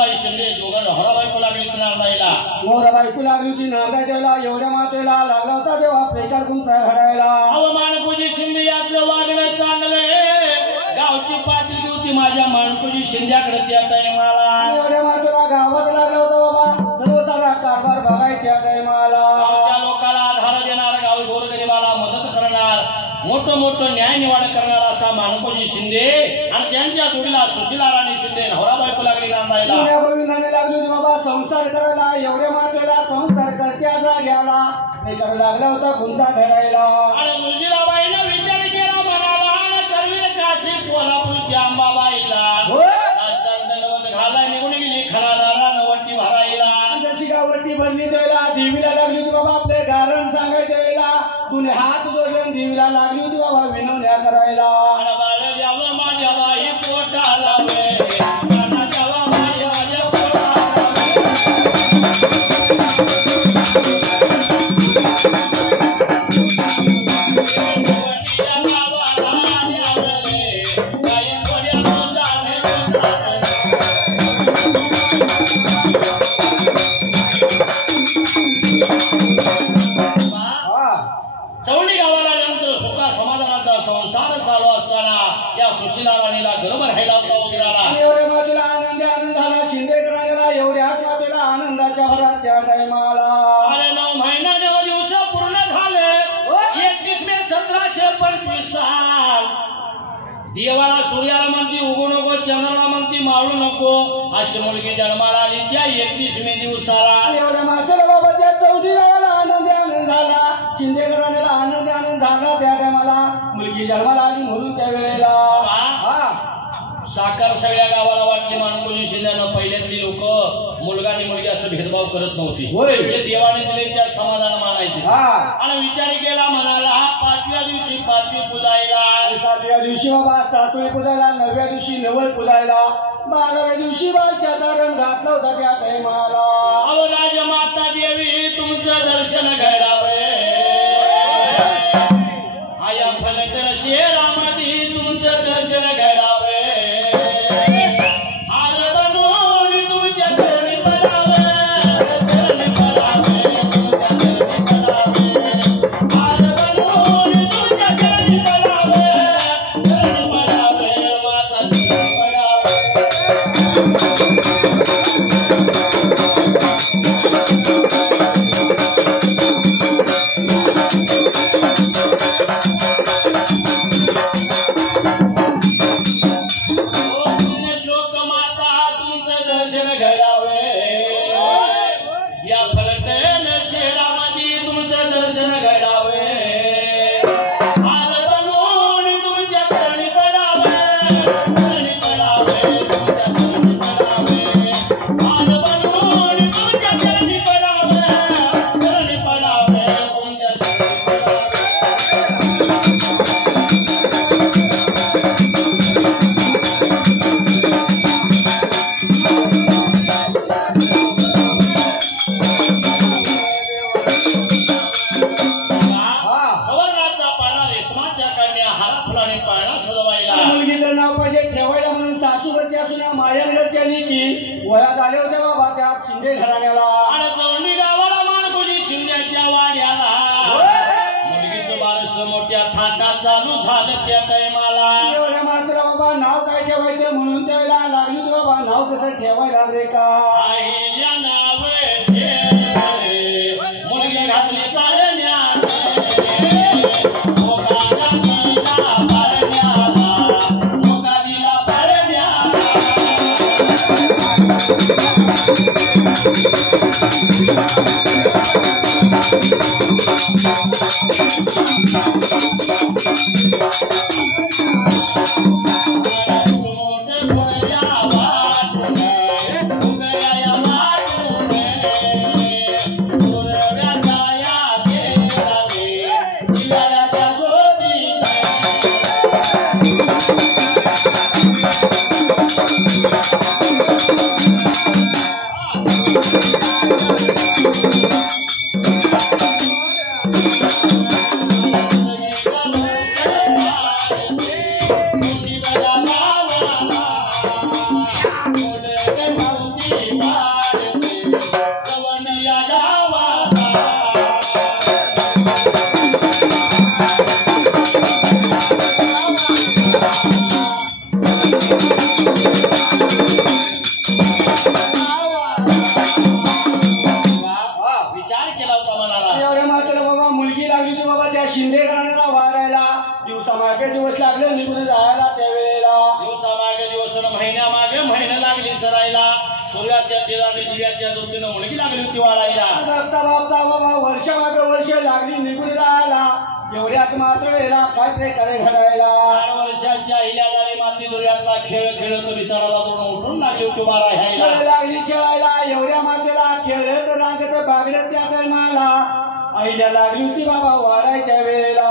सुशीलाबाई शिंदे दोघं नवरा बायको लागली नांदायला. नवरा बायको लागली होती नांदायला. एवढ्या मातेला लागला होता तेव्हा पेकार कुंचा घरायला. अहो माणकोजी शिंदे यातलं वागणं चांगलं गावची पाटील होती माझ्या माणकोजी शिंद्याकडे त्या टायमाला. एवढ्या मातेला गावात लागला होता बाबा सर्व सारा कारभार बघाय त्या टायमाला. गावच्या लोकांना आधार देणार, गाव गोरगरिबाला मदत करणार, मोठं न्याय निवाड करणार असा माणकोजी शिंदे आणि त्यांच्या जोडीला सुशीला राणी शिंदे नवरा बायको लागली नांदायला. लागली होती बाबा संसार करायला. एवढ्या मातेला संसार करत्याचा घ्यायला पेकार लागला होता कुंचा धरायला. आणि सुशीलाबाईनं विचार केला म्हणाला करवीर काशी कोल्हापूरची अंबाबाईला घाला निघून गेली खराला नवटी भरायला. जशी गावटी भरली त्याला देवीला लागली होती बाबा आपले कारण सांगायच्या वेळेला तुने हात जोडले देवीला लागली होती बाबा विनवण्या करायला. बाळ द्यावं माझ्या बाई पोटाला चौंडी गावाला नंतर सुखा समाधानाचा संसार चालू असताना या सुशीला राणीला घर राहायला उतराला. एवढ्या मातेला आनंद झाला. शिंदेकरांना एवढ्याच मातेला आनंदाच्या भरात त्या टायमाला. अरे 9 महिना 9 दिवस पूर्ण झाले. 31 मे 1725 साल. देवाला सूर्याला म्हणती उगू नको, चंद्राला म्हणती माळू नको, अशी मुलगी जन्माला आली त्या 31 मे दिवसाला. एवढ्या मातेला बाबा त्या चौथी गावाला आनंद झाला. शिंदेकरांना आनंद झाला त्या टायमाला मुलगी जन्माला आली म्हणून त्या वेळेला. साखर सगळ्या गावाला वाटली. माणकोजी शिंद्यानं पहिल्यातली लोक मुलगा आणि मुलगी असं भेदभाव करत नव्हती. देवाने दिले त्या समाधान मानायचे. आणि विचार केला म्हणाला 5व्या दिवशी 5वी पुजायला, 7व्या दिवशी बाबा 7वी पुजायला, 9व्या दिवशी 9 पुजायला, 12व्या दिवशी बादशाचा रंग घातला होता त्या टायमाला. अहो राजमाता देवी तुमचं दर्शन घडावे आया फलकर शेरामध्ये तुमचं दर्शन घडावे. शिंदे घराण्याला आणि चौंडी गावाला माणकोजी शिंद्याच्या वाड्याला मुलगीचं बारस मोठ्या थाटात चालू झालं त्या टायमाला. एवढ्या मात्र बाबा नाव काय ठेवायचं म्हणून त्यावेळेला लागली बाबा नाव कसं ठेवायला रे का. आईल्या नाव मुलगी घातली पाळण्यात सूर्याच्या तेजाने दिव्याच्या ज्योतीनं मुलगी लागली होती वाळायला. बघता बघता बाबा वर्षामागे वर्ष लागली निघून राहिला. एवढ्याच मात्र वेळेला काय प्रकारे घडायला. 4 वर्षाच्या हिल्या झाली माती दुर्याचा खेळ खेळत विचाराला तोडून उठून लागली होती उभा राहायला. लागली खेळायला. एवढ्या मातेला खेळत रांगत बागडत त्या टायमाला आईला लागली होती बाबा वाढायच्या वेळेला.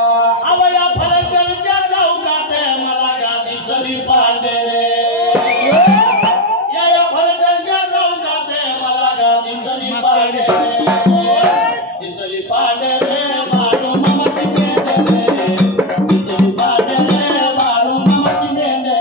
अवया फलटणच्या चौकात मला गादी दिसली पांढरे. या फलटणच्या चौकात मला गादी दिसली पांढरे. दिसली पांढरे बाळू मामाची मेंढरे. दिसली पांढरे बाळू मामाची मेंढरे.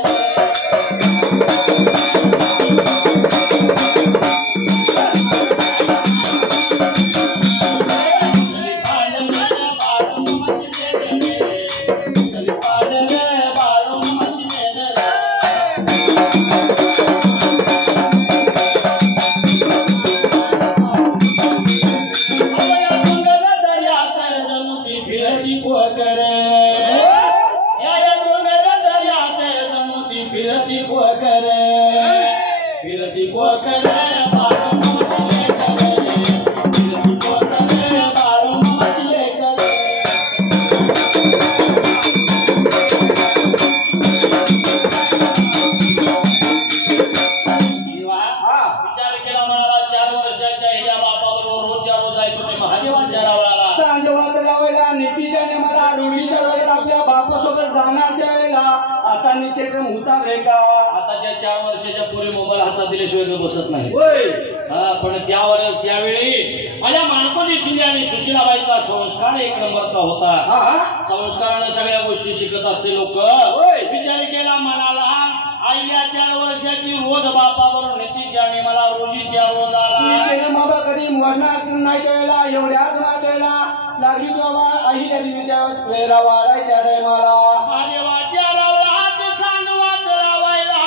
आताच्या 4 वर्षाच्या पुढे मोबाईल हातात दिल्याशिवाय बसत नाही. पण त्यावेळी माझ्या माणकोजी शिंदे आणि सुशीलाबाईचा संस्कार 1 नंबरचा होता. संस्काराने सगळ्या गोष्टी शिकत असते लोक. विचार केला मनाला आईला 4 वर्षाची रोज बापाबरोबर नेतीची आणि मला रोजीच्या रोज आला. बाबा कधी मरणार नाही त्यावेळेला एवढ्याच मातेला लागली बाबा आईच्या दिवीच्या वेळेला वाढायच्या टायमाला. महादेवाच्या रावळात सांगवात रावायला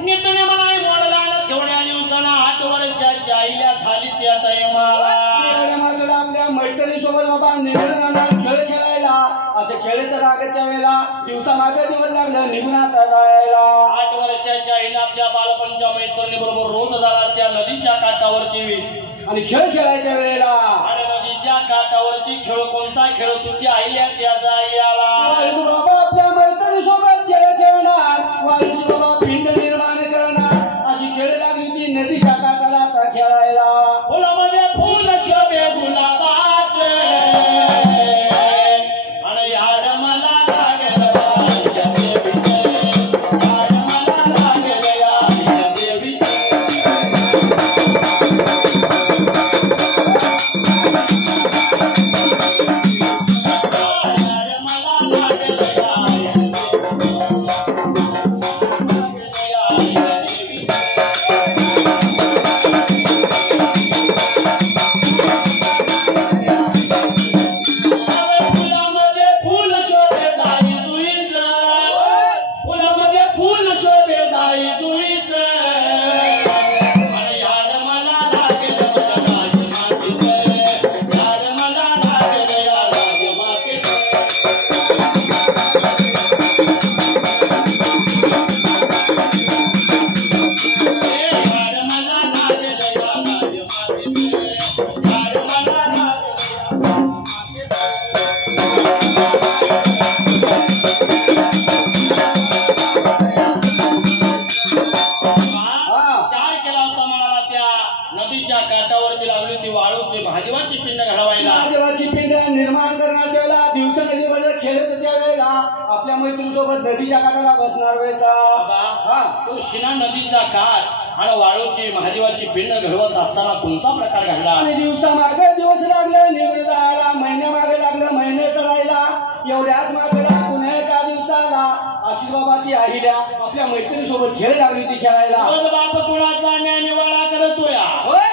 नितने मनाई मोडला तेवढ्या दिवसाला 8 वर्षाच्या आईला झाली त्या टायमाला. आपल्या मैत्रिणीसोबत बाबा निघून जाणार खेळ खेळायला. असे खेळत रागाच्या वेळेला दिवसा मागे दिवस लागलं निघून आता जायला. 8 वर्षाच्या आईला आपल्या बालपणच्या मैत्रिणीबरोबर रोज जाणार त्या नदीच्या काठावरती आणि खेळ खेळायच्या वेळेला. आणि नदीच्या काठावरती खेळ कोणता खेळ तुझी आईला त्या जायला. बाबा आपल्या मैत्रिणीसोबत खेळ खेळणार. वाळूची बाबा पिंड निर्माण करणार. अशी खेळ लागली ती नदीच्या काठाला खेळायला. फुलामध्ये फुल शोभे गुलाबाचे आणि याड मला लागेल या देवीचे. याड मला लागेल या देवीचे. आपल्या मैत्रिणीसोबत नदीच्या काठाला बसणार वेळ का? तो शिना नदीचा काठ आणि वाळूची महादेवाची पिंड घडवत असताना कोणता प्रकार घडला? आणि दिवसामागे दिवस लागले निवड जायला, महिन्या मागे लागलं महिने सरायला, एवढ्याच मागे पुन्हा एका दिवसाला आशीर्बाबाची आहिल्या आपल्या मैत्रिणीसोबत खेळ लागली ती खेळायला. रोज बाप कुणाचा न्याय निवाडा करतोया,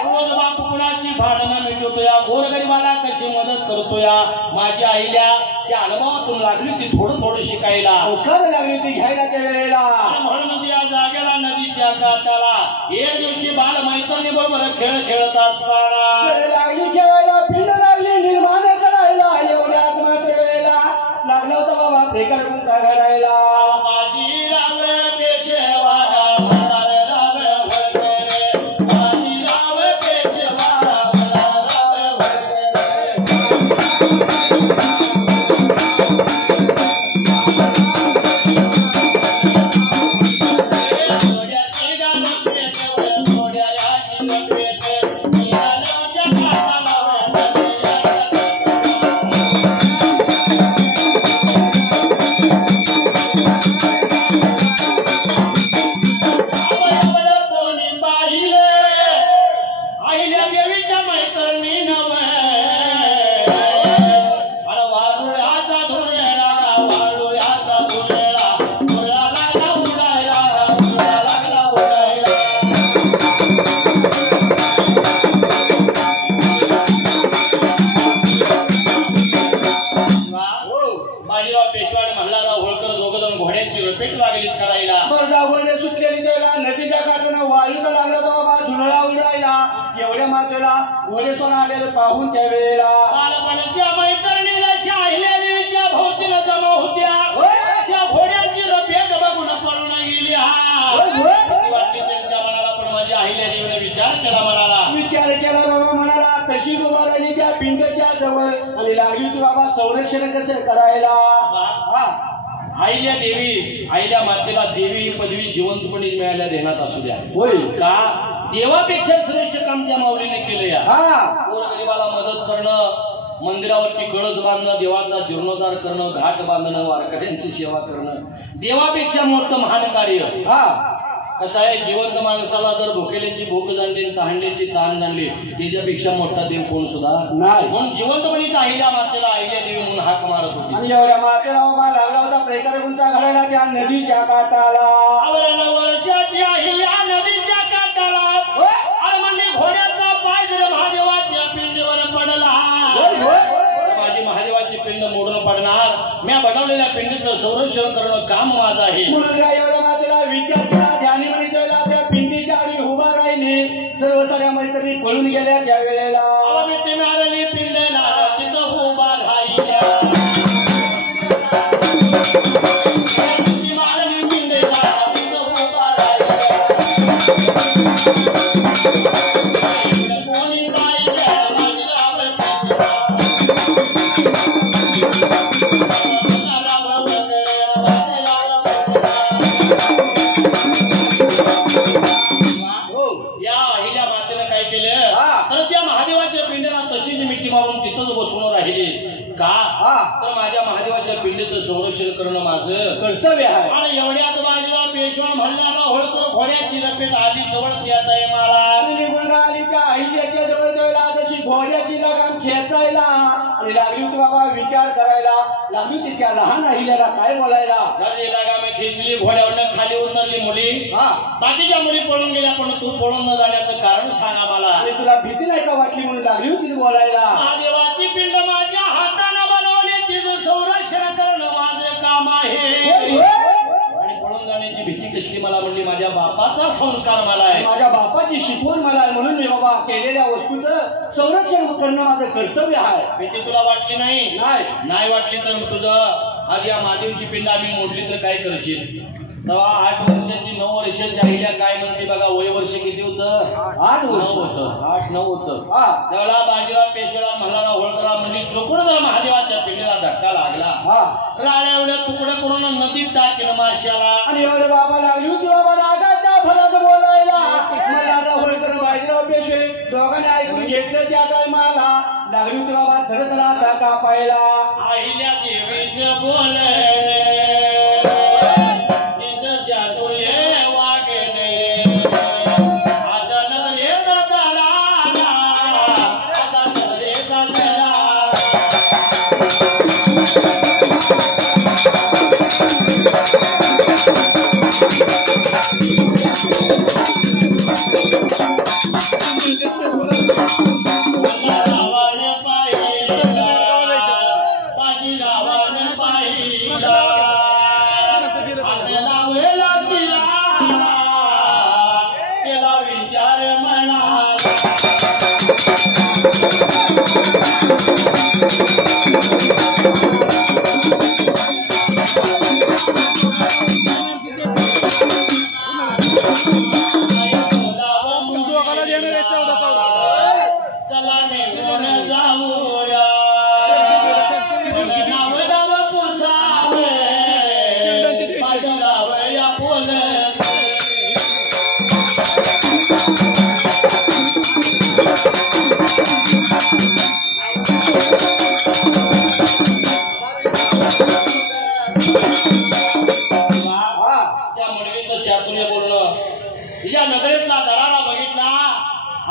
रोज बाप कुणाची भांडणं मिटवतोया, गोरगरिबाला कशी मदत करतोया. माझी आईल्या त्या अनुभवातून लागली ती थोडं थोडं शिकायला, संस्कार लागली ती घ्यायला त्या वेळेला. म्हणून या जागेला नदीच्या काठाला एक दिवशी बाल मैत्रिणी बरोबर खेळ खेळत असताना लागली खेळायला, पिंड लागली निर्माण करायला, एवढ्याच मात्र वेळेला लागला होता बाबा फेकाडूनचा घडायला. माझी राव पेशवाला म्हातारे राव वगैरे एवढ्या मातेला घोडे सोन आलेलं पाहून त्या वेळेला बालपणाच्या मैत्रिणीला शाहिल्या देवीच्या भोवतीला जमा होत्या त्या घोड्यांची रफेक बघून पळून गेली त्यांच्या मनाला पण माझ्या अहिल्या देवीने विचार केला बाबा म्हणाला तशी उभा राहिली त्या पिंडच्या जवळ आणि लागली तू बाबा संरक्षण कसं करायला अहिल्या देवी अहिल्या मातेला देवी ही पदवी जिवंतपणे मिळायला देण्यात असू द्या होय का देवापेक्षा श्रेष्ठ काम त्या माऊलीने केलं या गोरगरिबाला मदत करणं मंदिरावरती कळस बांधणं देवाचा जीर्णोद्धार करणं घाट बांधणं वारकऱ्यांची सेवा करणं देवापेक्षा मोठं महान कार्य कसं आहे जिवंत माणसाला जर भुकेल्याची भूक जाणली तहानल्याची तहान जाणली त्याच्यापेक्षा मोठा देव कोण सुद्धा नाही म्हणून जिवंतपणीच अहिल्या मातेला अहिल्या देवी म्हणून हाक मारत होती आणि एवढ्या मातेला उभा लागला होता प्रेताचा घालायला त्या नदीच्या काठाला वर्षाची अहिल्या नदीच्या काठाला अरे म्हणजे घोड्याचा पाय जर महादेवाच्या पिंडीवर पडला माझी महादेवाची पिंड मोडून पडणार मी बनवलेल्या पिंडीचं संरक्षण करणं काम माझं आहे म्हणून एवढ्या मातेला विचार केला ध्यानी म्हणितला त्या पिंडीच्या आडी उभा राहिली सर्व साऱ्या मैत्रिणी पळून गेल्या त्या वेळेला मिळालेली पिंडीला तिथं उभा राहिल्या संरक्षण करणं माझं कर्तव्य आहे आणि एवढ्याच बाजूला पेशवा म्हणला का होळकर घोड्याची रफेत आधी जवळ येत आहे मला निघून आली त्या अहिल्याच्या जवळ जवळ जशी घोड्याची लगाम खेचायला आणि लागली होती बाबा विचार करायला लागली होती त्या लहान अहिल्याला काय बोलायला लगाम खेचली घोड्यावरनं खाली उतरली मुली बाकीच्या मुली पळून गेल्या पण तू पळून न जाण्याचं कारण सांगा मला आणि तुला भीती नाही का वाटली म्हणून लागली होती बोलायला महादेवाची पिंड माझ्या हाताने बनवली तिचं संरक्षण करणं माझं काम आहे आणि पळून जाण्याची भीती कसली मला म्हणली माझ्या बापाचा संस्कार मला आहे माझ्या बापाची शिकवण मला आहे म्हणून मी बाबा केलेल्या वस्तूचं संरक्षण करणं माझं कर्तव्य आहे भीती तुला वाटली नाही वाटली तर तुझं आज या महादेवची पिंड आम्ही मोडली तर काय करशील तेव्हा 8 वर्षाची 9 वर्षाची आईला काय म्हणते बघा वय वर्ष किती होतं 8 वर्ष होतं 8-9 होतं त्यावेळेला बाजीराव पेशवेला मल्हारराव होळकरला म्हणजे चुकून जर महादेवाच्या पिंडीला धक्का लागला राळ्या एवढ्या तुकडे करून नदीत टाकेल माश्याला आणि एवढे बाबा लागली होती बाबा रागाच्या फळाचं बोलायला मल्हारराव होळकर बाजीराव पेशवे दोघांनी ऐकून घेतलं त्या टायमाला लागली होती बाबा थरथरा कापायला अहिल्या देवीचं बोलणे देणार 14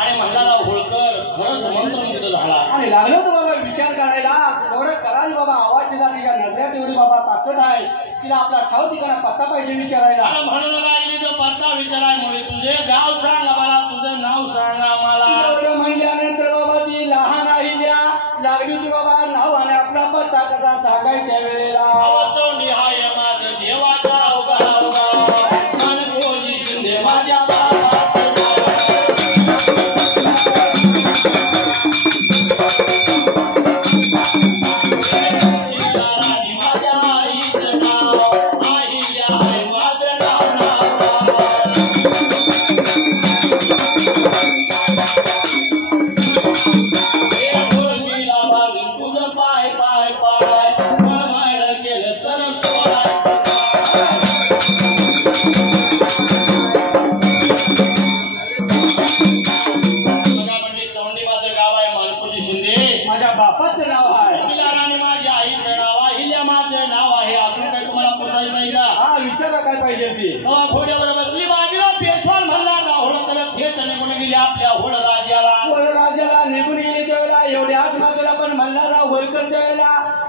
आणि मल्हारराव होळकर खरंच मंत्रमुग्ध झाला. आणि लागलो तर बाबा विचार करायला एवढं कराल बाबा आवाज तिला तिच्या नजरेत एवढी बाबा ताकद आहे तिला आपला ठाव ठिकाणा पत्ता पाहिजे विचारायला. म्हणून राहिली तर पत्ता विचाराय मुळे तुझे गाव सांग आम्हाला तुझं नाव सांग आम्हाला. एवढं म्हणल्यानंतर बाबा ती लहान आहे द्या लागली होती बाबा नाव आणि आपला पत्ता कसा सांगाय त्या वेळेला निहाय माझ देवाचा अवघा अवघा मन गोजी शिंदे माझ्या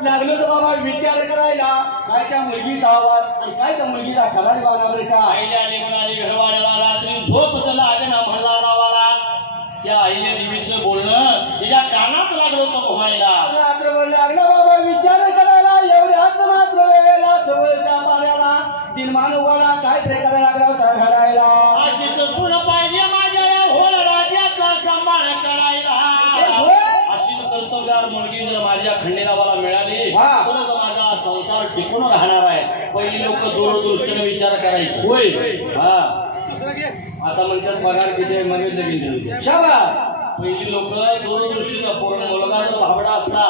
लागलो तर बाबा विचार करायला काय त्या मुलगीचा आवाज आणि काय त्या मुलगीचा खलास बाबा आईल्या निघणारी घरवाड्याला रात्री झोप आले ना मल्हाररावाला त्या आईल्या देवीचं बोलणं तिच्या कानात लागलो तो व्हायला रात्रभर लागला बाबा विचार करायला एवढ्याच मात्र वेळेला सवयच्या पाण्याला दिनमानवाला काय तरी करायला लागला होता घरायला अशीच सुन पाहिजे माझ्या या होळ राज्याचा सांभाळ करायला अशीच कर्तव्यदार मुलगी जर माझ्या खंडेरावाला मिळाली तर माझा संसार टिकून राहणार आहे. पहिली लोक दूरदृष्टीने विचार करायचे होय. हा आता म्हणतात पगार किती मग पहिली लोक दूरदृष्टीने पूर्ण मुलगा जर भाबडा असला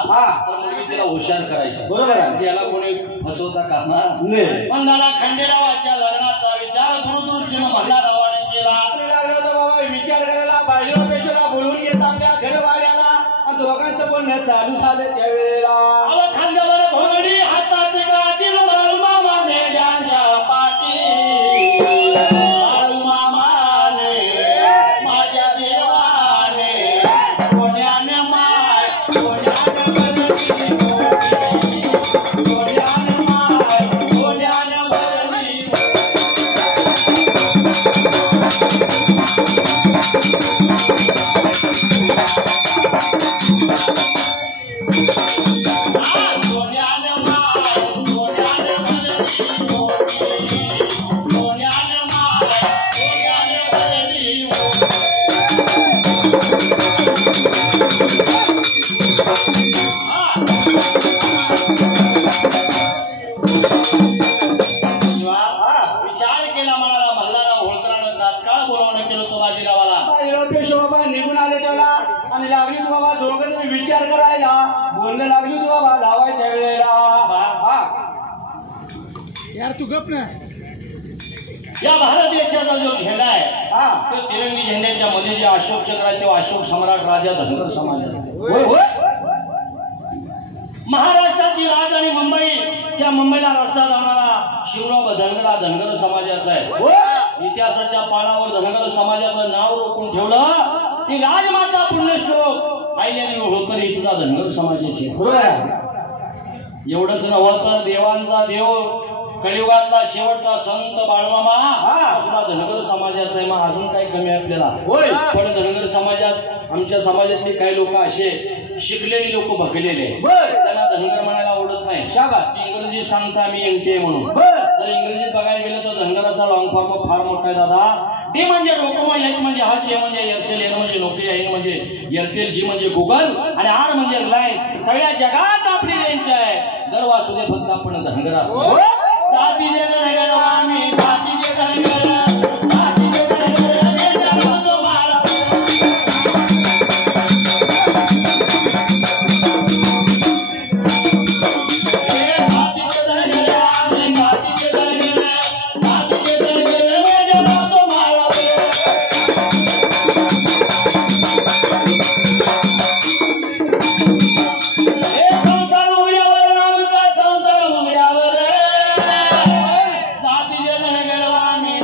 तर मुलगी तिला हुशार करायची बरोबर आहे. याला कोणी फसवता कामा पण दादा खंडेरावाच्या लग्नाचा विचार दूरदृष्टीने मल्हाररावाने केला. बाबा विचार करायला बाजीराव बोलून घेत आपल्या घरवाड्याला आणि दोघांचं बोलणं चालू झालं त्यावेळेला खांद्यावर घोंगडी हातात गाठील बाळूमामाने ज्यांच्या पाठी बाळूमामाने माझ्या देवाने कोण्याने माय कोण्याने भरली कोण्याने माय कोण्याने भरली निघून आले त्याला आणि लागली तू बाबा दोघं विचार करायला बोलणं लागली तू बाबा लावाय त्या वेळेला यार तू गप ना. या भारत देशाचा जो झेंडा आहे तो तिरंगी झेंड्याच्या मध्ये जे अशोक चक्र आहे तो अशोक सम्राट राजा धनगर समाजाचा. महाराष्ट्राची राजधानी मुंबई त्या मुंबईला रस्ता जाणारा शिवराव धनगर हा धनगर समाजाचा आहे. इतिहासाच्या पानावर धनगर समाजाचं नाव रोखून ठेवलं ती राजमाता पुण्यश्लोक आईल्यानी होळकर ही सुद्धा धनगर समाजाची. एवढंच नव्हतं तर देवांचा देव कलियुगातला शेवटचा संत बाळमामा सुद्धा धनगर समाजाचा आहे. मग अजून काही कमी आपल्याला पण धनगर समाजात आमच्या समाजातले काही लोक असे शिकलेली लोक भकलेले त्यांना धनगर म्हणायला आवडत नाही. इंग्रजी सांगता आम्ही एनटीए म्हणून जर इंग्रजीत बघायला गेलं तर धनगराचा लॉंग फॉर्म फार मोठा आहे दादा. टी म्हणजे रोकोमा, एच म्हणजे हाच, ए म्हणजे एअरसेल, एन म्हणजे नोकिया, एन म्हणजे एअरटेल, जी म्हणजे गुगल आणि आर म्हणजे रिलायन्स. सगळ्या जगात आपली रेंज आहे. गर्व असू दे फक्त आपण धनगर असतो. जातीचे धनगर आम्ही जातीचे धनगर जातीचे धनगर जातीचे धनगर आम्ही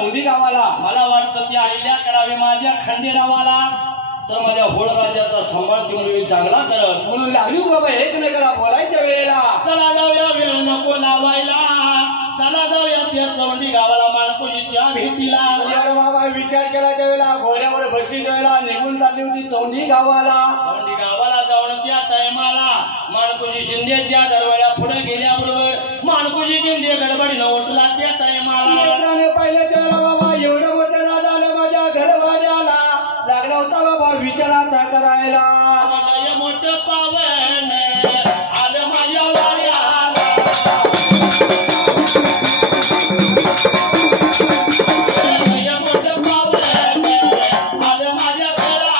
चौंडी गावाला. मला वाटतं ती अहिल्या करावी माझ्या खंडेरावाला, तर माझ्या होळ राजाचा सांभाळ ती मुलगी चांगला करत. म्हणून लागली बाबा एकमेकाला बोलायच्या वेळेला. चला जाऊया वेळ नको लावायला, चला जाऊया त्या चौंडी गावाला माणकोजीच्या भेटीला. अरे बाबा विचार केला त्यावेळेला घोड्यावर बसली त्यावेळेला निघून चालली होती चौंडी गावाला. चौंडी गावाला जाऊन त्या टायमाला माणकोजी शिंदेच्या दरवाजा पुढे गेल्याबरोबर माणकोजी शिंदे गडबडीनं उठला त्या टायमाला. पाहिलं त्याला बाबा एवढं मोठं झालं माझ्या घरवाल्याला, लागला होता बाबा विचारात करायला. मोठं पावन आलं माझ्या वाड्याला, मोठं पावन आलं माझ्या घराला.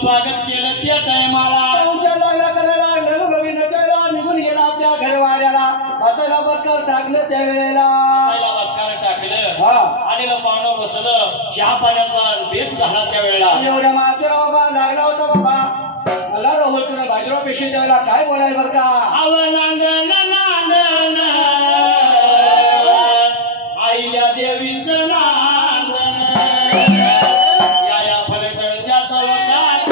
स्वागत केलं त्या टायमाला. निघून गेला आपल्या घरवाड्याला. बसायला बसकार टाकलं त्यावेळेला. बसकार टाकलं, आलेलं पाहुणं बसलं, चहा पाण्याचा बेत झाला त्यावेळेला. एवढ्या मात्र बाबा लागला होता बाबा मला राहुल बाजीराव पेशी त्यावेळेला काय बोलाय बर का. आईल्या देवीचं नांदन या फलटणच्या चौकात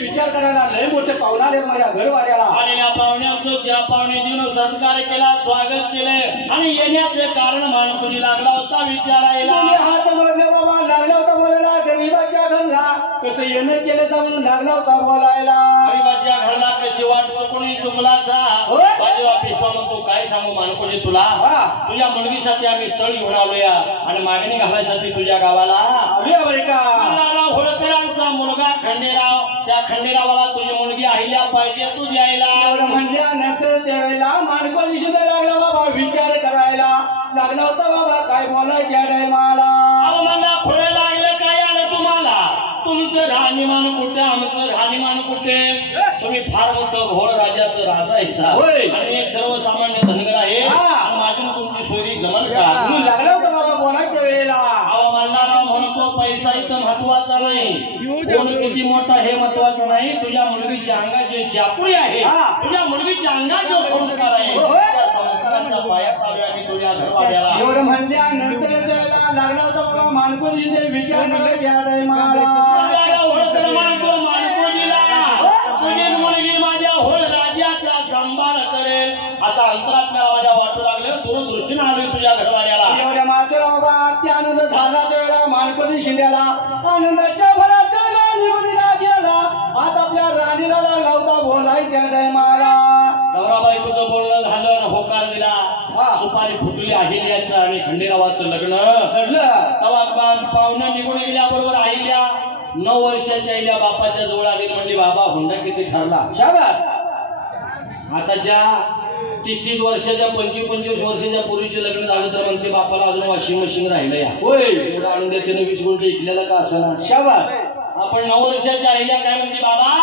विचार करायला लय मोठे पाहुणे आले माझ्या घरवाड्याला. आलेल्या पाहुण्याचं ज्या पाहुणे देऊन सत्कार केला, स्वागत केले आणि येण्याचे कारण माणकोजी लागला होता विचारायला. हात बोलले बाबा लागला होता बोलायला. गरीबाच्या घरला कसं येणं केलं म्हणून लागला होता बोलायला. गरीबाच्या घरला कशी वाटतो कोणी चुकलाचा. बाजीराव पेशवा म्हणतो काय सांगू माणकोजी तुला, तुझ्या मुलगीसाठी आम्ही स्थळ घेऊन आलोया आणि मागणी घालायसाठी तुझ्या गावाला होळकरांचा मुलगा खंडेराव, त्या खंडेरावाला तुझी मुलगी अहिल्या पाहिजे तू द्यायला. म्हणल्यानंतर त्यावेळेला माणकोजी लागला बाबा विचार करायला. लागला होता बाबा काय बोलायच्या टायमाला. मला खोडे लागले काय आलं तुम्हाला, तुमचं राहणीमान कुठे आमचं राहणीमान कुठे. तुम्ही फार मोठं घोळ राजाचं राजा हिसा आणि एक सर्वसामान्य धनगर आहे, माझून तुमची सोयरी जमल का. लागला होता बाबा बोलायच्या वेळेला. मल्हारराव म्हणतो पैसा इथं महत्वाचा नाही, कोण किती मोठा हे महत्वाचं नाही. तुझ्या मुलगीच्या अंगात जे चापुरी आहे, तुझ्या मुलगीच्या अंगात जो संस्कार आहे त्या संस्काराचा पाया पडला की तुझ्या घरवाल्याला. एवढं म्हणल्यानंतर लागला होता बाबा माणकोजीने विचार तुझी मुलगी माझ्या होळ राज्याचा सांभाळ करेल असा अंतरात्म्या माझ्या वाटू लागले. दूरदृष्टीने आले तुझ्या घरवाल्याला. एवढ्या मात्र बाबा अत्यानंद झाला त्यावेळेला माणकोजी शिंद्याला आनंदाच्या भरात निवडीला गेला. आता आपल्या राणीला लागला होता बोलायच्या टायमाला. नवराबाई तुझं बोलणं झालं, होकार दिला, सुपारी फुटली अहिल्याचं आणि खंडेरावाचं लग्न घडलं. तेव्हा पाहुणं निघून गेल्याबरोबर अहिल्या 9 वर्षाच्या अहिल्या बापाच्या जवळ आली. म्हणली बाबा हुंडा किती ठरला. शाबास. आता ज्या 30 वर्षाच्या 25 वर्षाच्या पूर्वीचे लग्न झालं तर म्हणते बापाला अजून वॉशिंग मशीन राहिलं या होय एवढं आणून देते 20 गुंठ इकल्याला का असं शाबास आपण 9 वर्षाच्या आईला काय म्हणते बाबा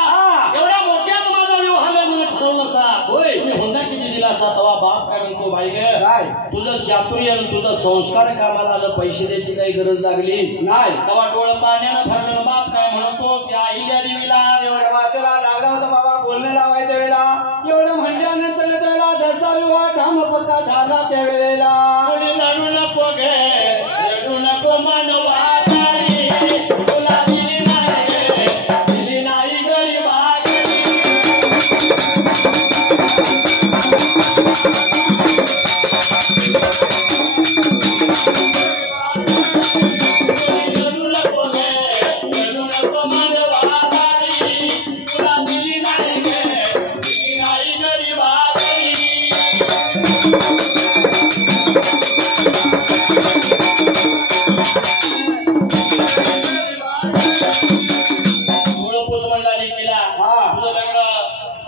एवढ्या मोठ्यात माझा विवाह म्हणून ठरवलं सा होय तुम्ही हुंडा किती दिला असा तवा बाप काय म्हणतो बाई ग काय तुझं चातुर्य आणि तुझा संस्कार कामाला आलं पैसे द्यायची काही गरज लागली नाही तवा डोळं पाण्यानं भरलं बाप काय म्हणतो त्या आईल्या देवीला एवढ्या वाचायला लागला होता बाबा बोलणं लावायच्या वेळेला एवढं म्हणल्यानंतर त्याला जसा विवाह ठाम पक्का झाला त्यावेळेला कोणी रडू नको गे रडू नको मानवा तुला दिली नाही गरीबा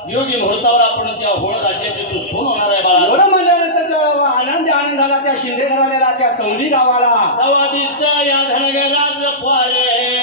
योगी मुहूर्तावर आपण त्या होळ राज्याचे तू सोन होणार आहे बाळा एवढं म्हणल्यानंतर आनंद झाला त्या शिंदे घराण्याला त्या चौंडी गावाला तवा दिसत या धनगराज पोरे